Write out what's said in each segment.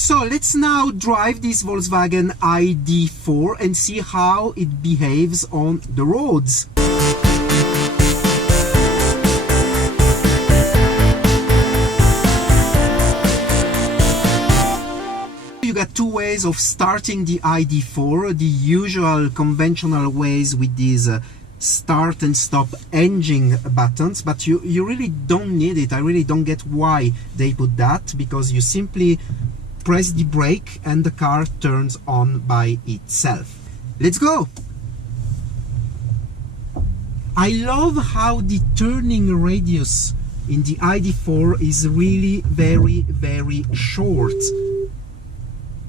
So let's now drive this Volkswagen ID.4 and see how it behaves on the roads. You got two ways of starting the ID.4, the usual conventional ways with these start and stop engine buttons, but you really don't need it. I really don't get why they put that, because you simply press the brake and the car turns on by itself. Let's go! I love how the turning radius in the ID.4 is really very short.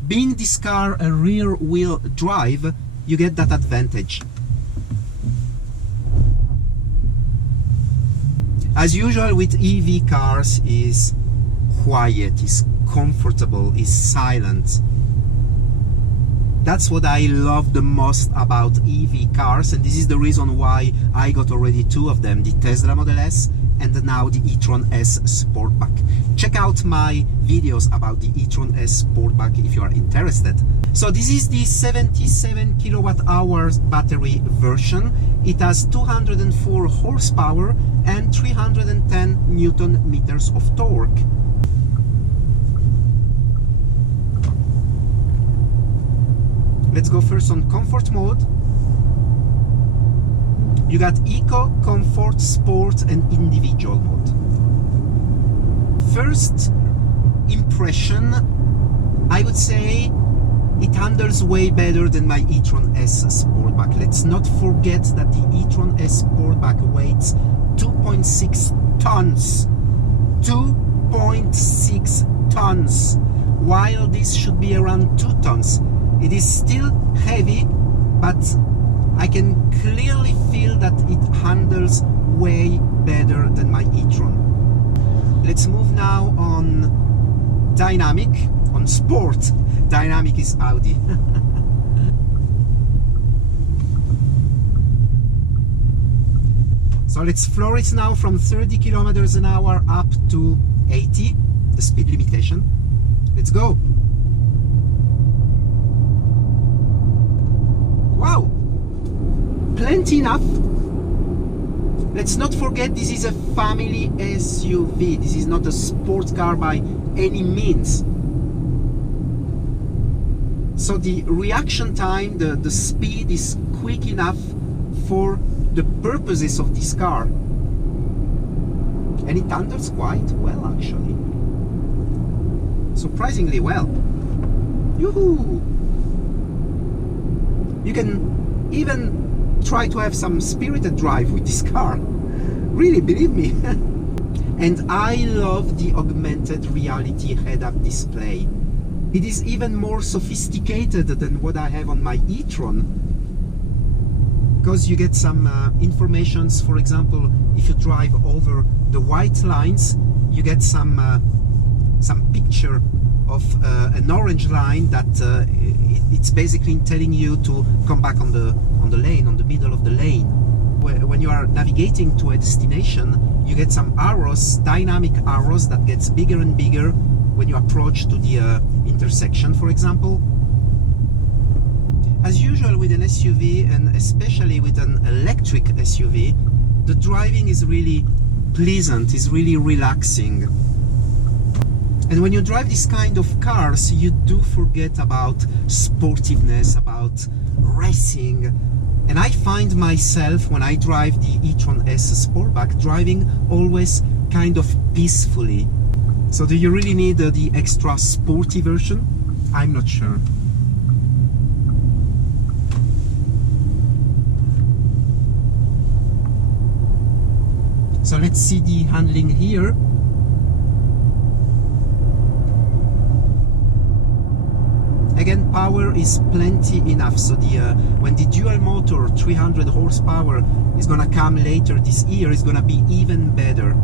Being this car a rear wheel drive, you get that advantage. As usual with EV cars, is quiet, is comfortable, is silent. That's what I love the most about EV cars, and this is the reason why I got already two of them, the Tesla Model S and now the e-tron S Sportback. Check out my videos about the e-tron S Sportback if you are interested. So this is the 77 kilowatt-hour battery version. It has 204 horsepower and 310 Newton meters of torque. Let's go first on comfort mode. You got Eco, Comfort, Sport and Individual mode. First impression, I would say it handles way better than my e-tron S Sportback. Let's not forget that the e-tron S Sportback weighs 2.6 tons. 2.6 tons. While this should be around 2 tons. It is still heavy, but I can clearly feel that it handles way better than my e-tron. Let's move now on dynamic, on sport. Dynamic is Audi. So let's floor it now from 30 kilometers an hour up to 80, the speed limitation. Let's go. Wow, plenty enough. Let's not forget this is a family SUV. This is not a sports car by any means. So the reaction time, the speed is quick enough for the purposes of this car. And it handles quite well, actually. Surprisingly well. Yoo-hoo! You can even try to have some spirited drive with this car. Really, believe me. And I love the augmented reality head-up display. It is even more sophisticated than what I have on my e-tron, because you get some informations. For example, if you drive over the white lines, you get some picture of an orange line that it's basically telling you to come back on the lane, on the middle of the lane. When you are navigating to a destination, you get some arrows, dynamic arrows that gets bigger and bigger when you approach to the intersection, for example. As usual with an SUV, and especially with an electric SUV, the driving is really pleasant, is really relaxing. And when you drive this kind of cars, you do forget about sportiveness, about racing. And I find myself, when I drive the e-tron S Sportback, driving always kind of peacefully. So do you really need the extra sporty version? I'm not sure. So let's see the handling here. Again, power is plenty enough, so when the dual motor 300 horsepower is gonna come later this year, is gonna be even better.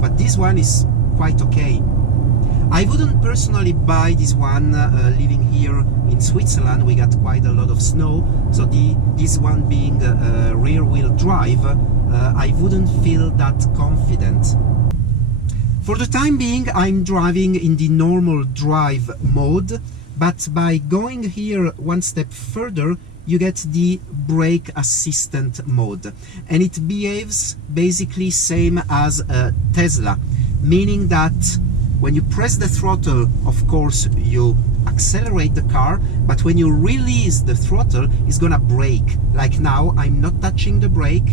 But this one is quite okay. I wouldn't personally buy this one living here in Switzerland. We got quite a lot of snow, so this one being a rear wheel drive, I wouldn't feel that confident. For the time being, I'm driving in the normal drive mode, but by going here one step further, you get the brake assistant mode, and it behaves basically same as a Tesla, meaning that when you press the throttle, of course you accelerate the car, but when you release the throttle, it's gonna brake. Like now, I'm not touching the brake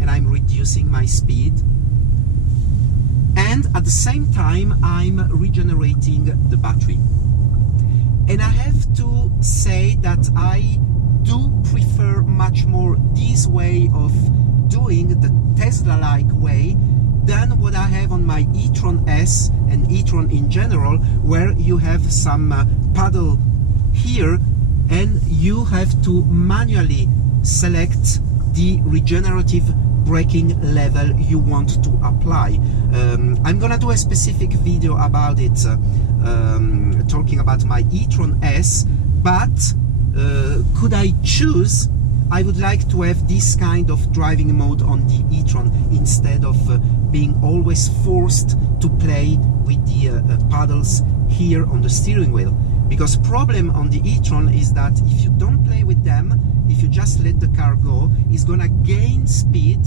and I'm reducing my speed, and at the same time I'm regenerating the battery. And I have to say that I do prefer much more this way of doing, the Tesla-like way, than what I have on my e-tron S and e-tron in general, where you have some paddle here and you have to manually select the regenerative braking level you want to apply. I'm gonna do a specific video about it, talking about my e-tron S, but could I choose, I would like to have this kind of driving mode on the e-tron instead of being always forced to play with the paddles here on the steering wheel. Because problem on the e-tron is that if you don't play with them, if you just let the car go, it's gonna gain speed,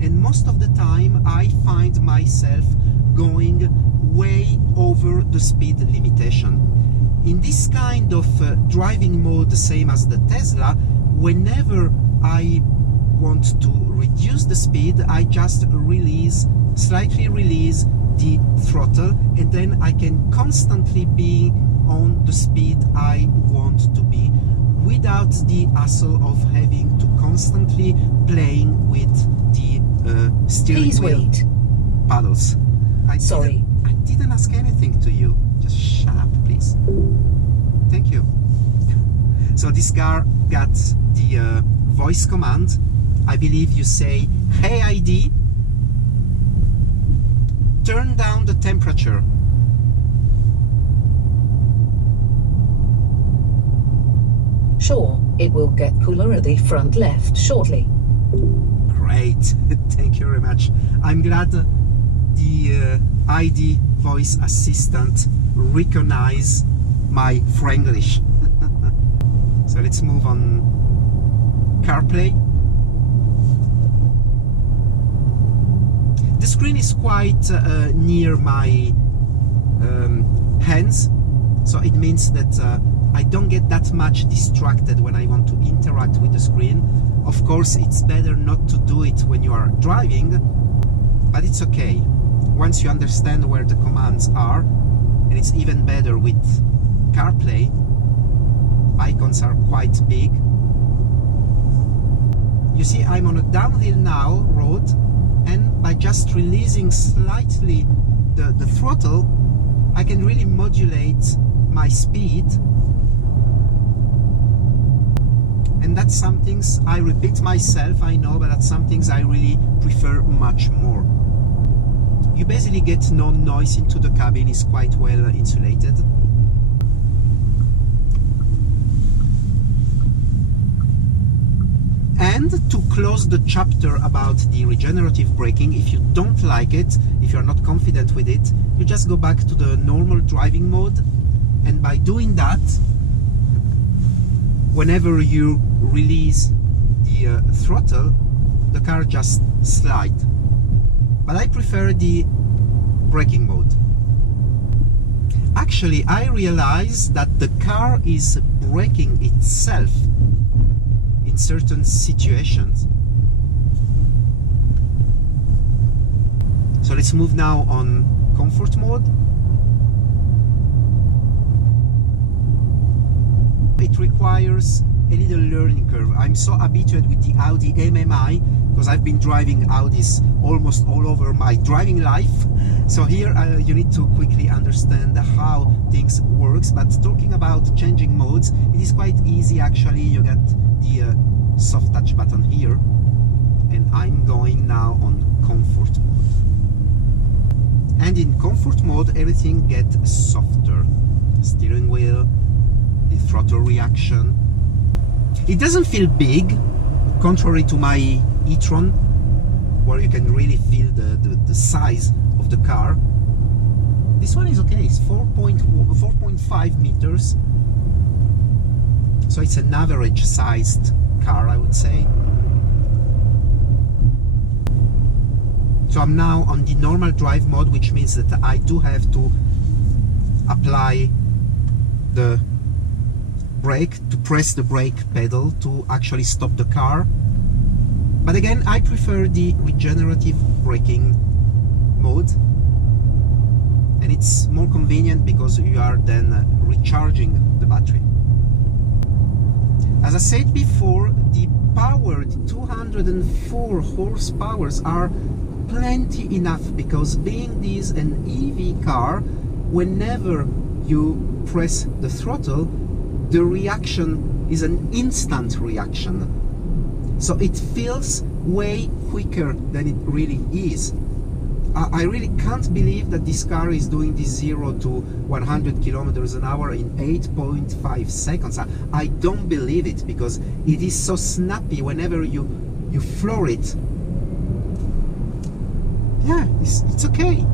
and most of the time I find myself going way over the speed limitation. In this kind of driving mode, the same as the Tesla, whenever I want to reduce the speed, I just slightly release the throttle, and then I can constantly be on the speed I want to be, without the hassle of having to constantly playing with the steering wheel paddles. I didn't ask anything to you. Just shut up, please. Thank you. So this car got the voice command. I believe you say, "Hey ID, turn down the temperature." Sure, it will get cooler at the front left shortly. Great, thank you very much. I'm glad the ID voice assistant recognize my Franglish. So let's move on. Carplay. The screen is quite near my hands, so it means that I don't get that much distracted when I want to interact with the screen. Of course, it's better not to do it when you are driving, but it's okay. Once you understand where the commands are, and it's even better with CarPlay, icons are quite big. You see, I'm on a downhill now road, and by just releasing slightly the throttle, I can really modulate my speed. And that's some things I repeat myself, I know, but that's some things I really prefer much more. You basically get no noise into the cabin, it's quite well insulated. And to close the chapter about the regenerative braking, if you don't like it, if you're not confident with it, you just go back to the normal driving mode, and by doing that, whenever you release the throttle, the car just slides. But I prefer the braking mode. Actually, I realized that the car is braking itself in certain situations. So let's move now on comfort mode. It requires a little learning curve. I'm so habituated with the Audi MMI because I've been driving Audis almost all over my driving life. So here you need to quickly understand how things works. But talking about changing modes, it is quite easy actually. You get the soft touch button here, and I'm going now on comfort mode. And in comfort mode, everything gets softer. Steering wheel, the throttle reaction. It doesn't feel big, contrary to my e-tron, where you can really feel the size of the car. this one is okay. It's 4.5 meters. So it's an average sized car, I would say. So I'm now on the normal drive mode, which means that I do have to apply the brake, to press the brake pedal to actually stop the car. But again, I prefer the regenerative braking mode, and it's more convenient because you are then recharging the battery. As I said before, the power, the 204 horsepower are plenty enough, because being this an EV car, whenever you press the throttle, the reaction is an instant reaction. So it feels way quicker than it really is. I really can't believe that this car is doing this 0 to 100 kilometers an hour in 8.5 seconds. I don't believe it, because it is so snappy whenever you floor it. Yeah, it's okay.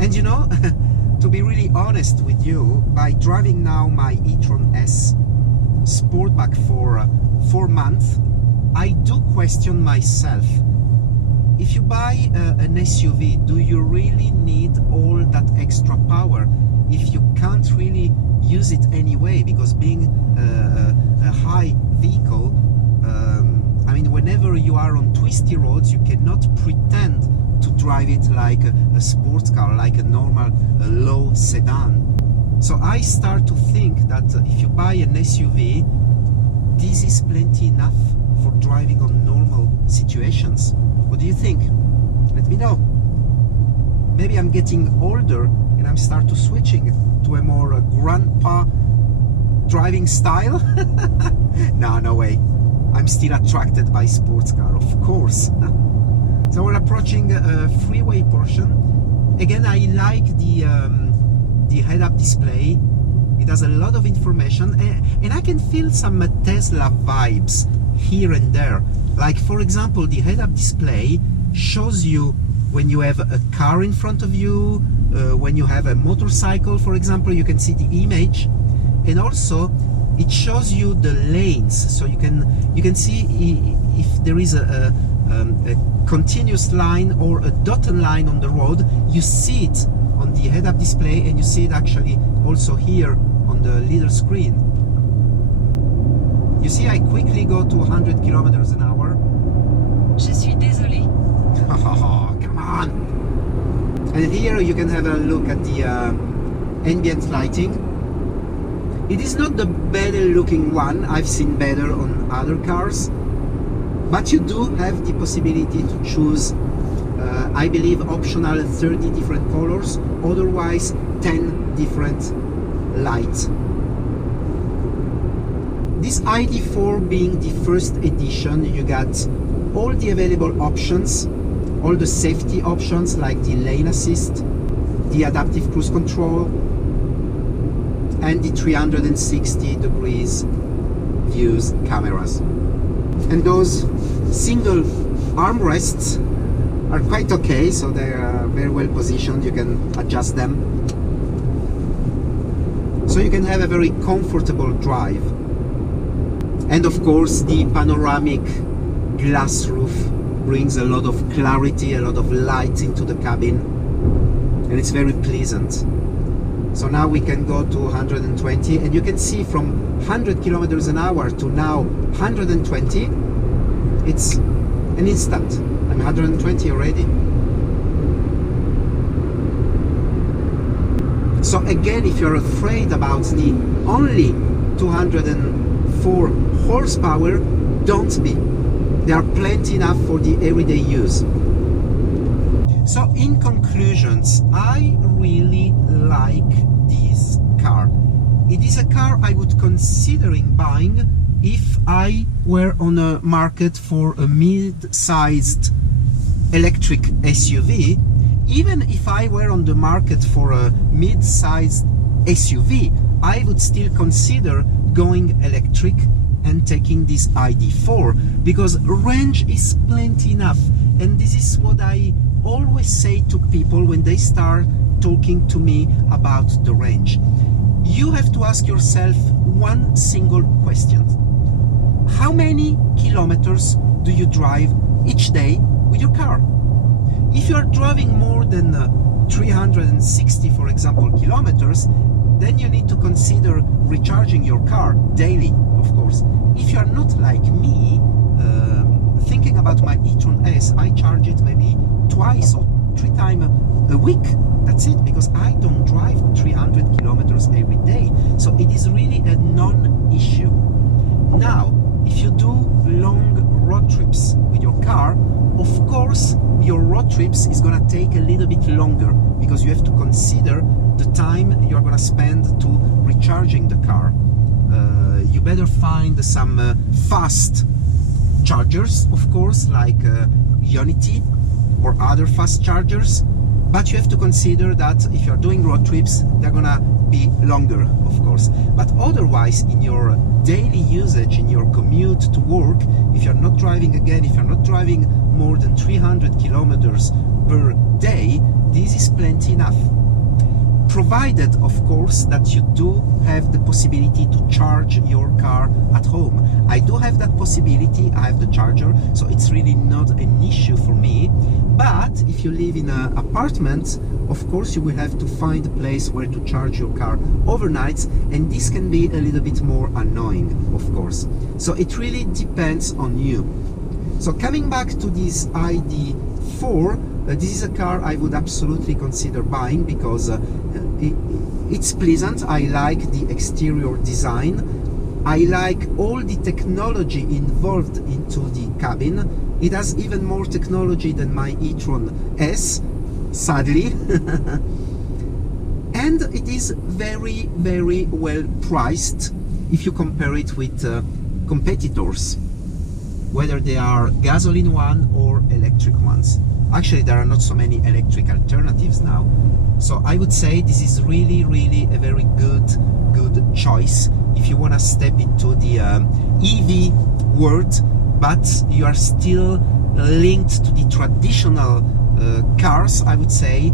And you know, to be really honest with you, by driving now my e-tron S Sportback for 4 months, I do question myself. If you buy an SUV, do you really need all that extra power if you can't really use it anyway? Because being a high vehicle, I mean, whenever you are on twisty roads, you cannot pretend to drive it like a sports car, like a normal low sedan. So I start to think that if you buy an SUV, this is plenty enough for driving on normal situations. What do you think? Let me know. Maybe I'm getting older and I'm start to switching to a more grandpa driving style. No way. I'm still attracted by sports car, of course. So we're approaching a freeway portion. Again, I like the head-up display. It has a lot of information, and I can feel some Tesla vibes here and there. Like, for example, the head-up display shows you when you have a car in front of you, when you have a motorcycle, for example, you can see the image, and also it shows you the lanes, so you can see if there is a continuous line or a dotted line on the road. You see it on the head-up display, and you see it actually also here on the little screen. You see, I quickly go to 100 kilometers an hour. Je suis désolé. Oh, come on! And here you can have a look at the ambient lighting. It is not the better looking one, I've seen better on other cars, but you do have the possibility to choose, I believe, optional 30 different colors, otherwise 10 different lights. This ID.4 being the first edition, you got all the available options, all the safety options like the lane assist, the adaptive cruise control, and the 360 degrees views cameras. And those single armrests are quite okay, so they are very well positioned. You can adjust them, so you can have a very comfortable drive. And of course, the panoramic glass roof brings a lot of clarity, a lot of light into the cabin, and it's very pleasant. So now we can go to 120, and you can see from 100 kilometers an hour to now 120, it's an instant. I'm 120 already. So again, if you're afraid about the only 204 horsepower, don't be. There are plenty enough for the everyday use. So in conclusions, I really like this car. It is a car I would considering buying if I were on a market for a mid-sized electric SUV. Even if I were on the market for a mid-sized SUV, I would still consider going electric and taking this ID.4, because range is plenty enough, and this is what I always say to people when they start talking to me about the range, you have to ask yourself one single question. How many kilometers do you drive each day with your car? If you are driving more than 360, for example, kilometers, then you need to consider recharging your car daily, of course. If you are not like me, thinking about my e-tron S, I charge it maybe twice or 3 times a week. That's it, because I don't drive 300 kilometers every day. So it is really a non-issue. Now, if you do long road trips with your car, of course, your road trips is gonna take a little bit longer because you have to consider the time you're gonna spend to recharging the car. You better find some fast chargers, of course, like Unity or other fast chargers, but you have to consider that if you're doing road trips, they're gonna be longer, of course. But otherwise, in your daily usage, in your commute to work, if you're not driving, again, if you're not driving more than 300 kilometers per day, this is plenty enough. Provided, of course, that you do have the possibility to charge your car at home. I do have that possibility, I have the charger, so it's really not an issue for me. But if you live in an apartment, of course you will have to find a place where to charge your car overnight, and this can be a little bit more annoying, of course. So it really depends on you. So coming back to this ID.4, this is a car I would absolutely consider buying because it's pleasant. I like the exterior design. I like all the technology involved into the cabin. It has even more technology than my e-tron S, sadly. And it is very, very well priced if you compare it with competitors, whether they are gasoline one or electric ones. Actually, there are not so many electric alternatives now. So I would say this is really, really a very good choice if you want to step into the EV world, but you are still linked to the traditional cars. I would say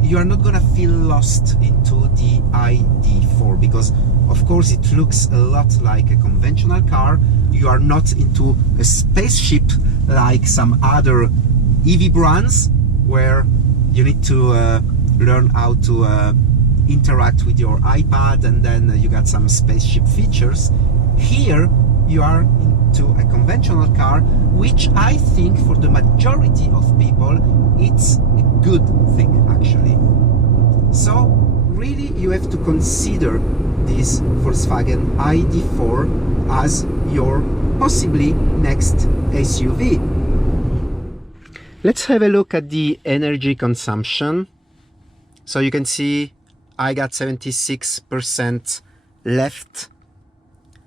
you are not gonna feel lost into the ID.4 because, of course, it looks a lot like a conventional car. You are not into a spaceship like some other EV brands where you need to learn how to interact with your iPad and then you got some spaceship features. Here you are into a conventional car, which I think for the majority of people it's a good thing actually. So really you have to consider this Volkswagen ID.4 as your possibly next SUV. Let's have a look at the energy consumption. So you can see I got 76% left,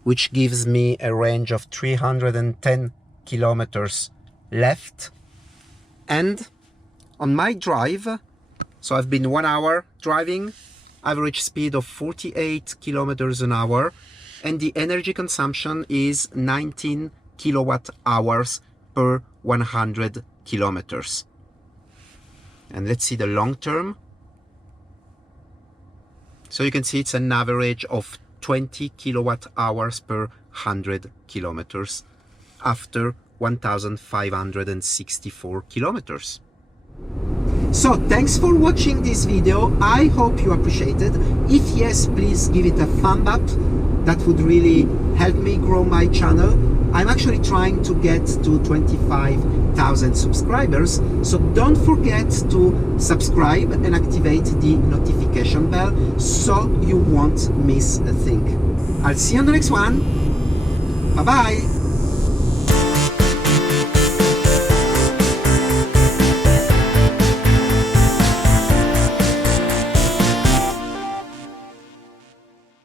which gives me a range of 310 kilometers left. And on my drive, so I've been 1 hour driving, average speed of 48 kilometers an hour, and the energy consumption is 19 kilowatt hours per 100 kilometers. And let's see the long term. So you can see it's an average of 20 kilowatt hours per 100 kilometers after 1,564 kilometers. So thanks for watching this video. I hope you appreciated. If yes, please give it a thumb up. That would really help me grow my channel. I'm actually trying to get to 25,000 subscribers, so don't forget to subscribe and activate the notification bell so you won't miss a thing. I'll see you on the next one. Bye bye.